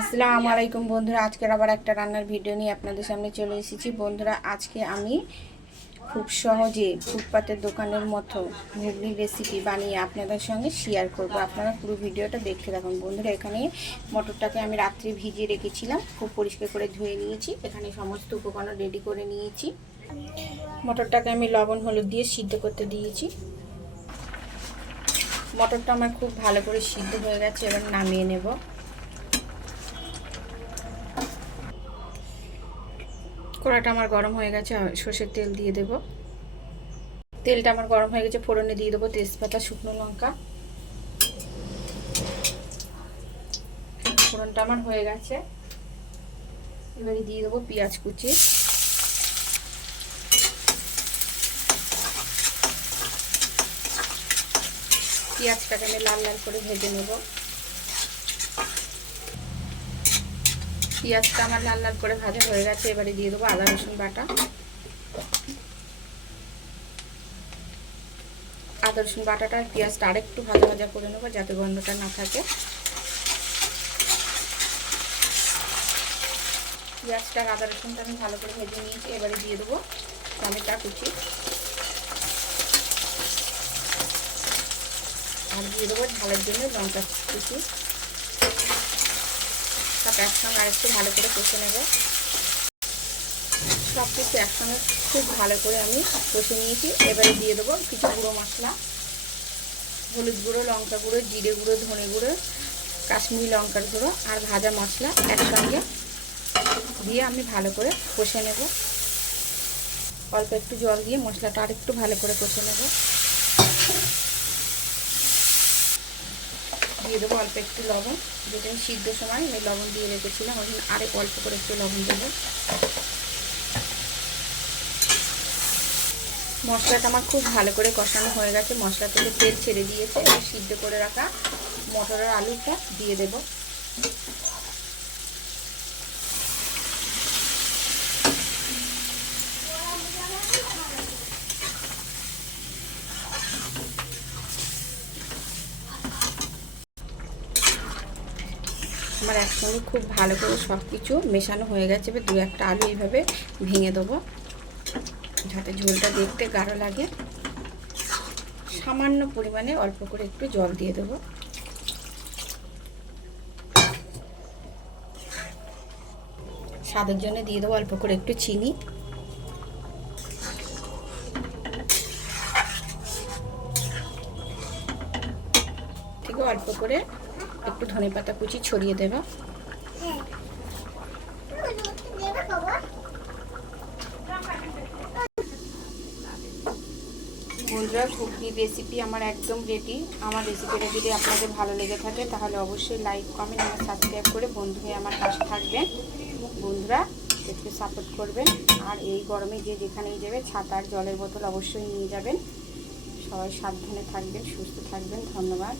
আসসালামু আলাইকুম বন্ধুরা, আজকের আবার একটা রান্নার ভিডিও নিয়ে আপনাদের সামনে চলে এসেছি। বন্ধুরা, আজকে আমি খুব সহজে ফুটপাতের দোকানের মতো ঘুগনির রেসিপি বানিয়ে আপনাদের সঙ্গে শেয়ার করব। আপনারা পুরো ভিডিওটা দেখতে থাকুন। বন্ধুরা, এখানে মটরটাকে আমি রাত্রে ভিজিয়ে রেখেছিলাম, খুব পরিষ্কার করে ধুয়ে নিয়েছি। এখানে সমস্ত উপকরণ রেডি করে নিয়েছি। মটরটাকে আমি লবণ হলুদ দিয়ে সিদ্ধ করতে দিয়েছি। মটরটা আমার খুব ভালো করে সিদ্ধ হয়ে গেছে, এবার নামিয়ে নেব। কড়াটা আমার গরম হয়ে গেছে, সর্ষের তেল দিয়ে দেব। তেলটা আমার গরম হয়ে গেছে, ফোড়নে দিয়ে দেবো তেজপাতা, শুকনো লঙ্কা। ফোড়নটা আমার হয়ে গেছে, এবারে দিয়ে দেবো পেঁয়াজ কুচি। পেঁয়াজটাকে আমি লাল লাল করে ভেজে নেব। পেঁয়াজটা আমার লাল লাল করে ভাজা হয়ে গেছে, এবারে দিয়ে দেবো আদা রসুন বাটা। আদা রসুন বাটাটা আর পেঁয়াজটা আরেকটু ভাজা ভাজা করে নেবো, যাতে গন্ধটা না থাকে। পেঁয়াজটা আর আদা রসুনটা আমি ভালো করে ভেজে নিয়েছি, এবারে দিয়ে দেবো টমেটো কুচি আর দিয়ে দেবো ঝালের জন্য লঙ্কা কুচি। সব একসঙ্গে আরেকটু ভালো করে কষে নেব। সব কিছু একসঙ্গে খুব ভালো করে আমি কষে নিয়েছি। এবারে দিয়ে দেবো কিছু গুঁড়ো মশলা, হলুদ গুঁড়ো, লঙ্কা গুঁড়ো, জিরে গুঁড়ো, ধনে গুঁড়ো, কাশ্মীরি লঙ্কার গুঁড়ো আর ভাজা মশলা একসঙ্গে দিয়ে আমি ভালো করে কষে নেব। অল্প একটু জল দিয়ে মশলাটা আর একটু ভালো করে কষে নেব। দিয়ে দেবো অল্প একটু লবণ, যেটা আমি সিদ্ধ সময় ওই লবণ দিয়ে রেখেছিলাম, ওই আরেক অল্প করে একটু লবণ দেবো। মশলাটা আমার খুব ভালো করে কষানো হয়ে গেছে, মশলা থেকে তেল ছেড়ে দিয়েছে। এবার সিদ্ধ করে রাখা মটরের আলুটা দিয়ে দেব। আমার একসঙ্গে খুব ভালো করে সব কিছু মেশানো হয়ে গেছে। এবার দু একটা আলু এইভাবে ভেঙে দেবো, যাতে ঝোলটা দেখতে গাঢ় লাগে। সামান্য পরিমাণে অল্প করে একটু জল দিয়ে দেবো। স্বাদের জন্য দিয়ে দেবো অল্প করে একটু চিনি। থেকে অল্প করে একটু ধনেপাতা কুচি ছড়িয়ে দেবো। বন্ধুরা, ঘুগনির রেসিপি আমার একদম রেডি। আমার রেসিপিটা যদি আপনাদের ভালো লেগে থাকে তাহলে অবশ্যই লাইক, কমেন্ট আর সাবস্ক্রাইব করে বন্ধু হয়ে আমার পাশে থাকবেন। বন্ধুরা, একটু সাপোর্ট করবেন। আর এই গরমে যে যেখানেই যাবে ছাতা আর জলের বোতল অবশ্যই নিয়ে যাবেন। সবাই সাবধানে থাকবেন, সুস্থ থাকবেন। ধন্যবাদ।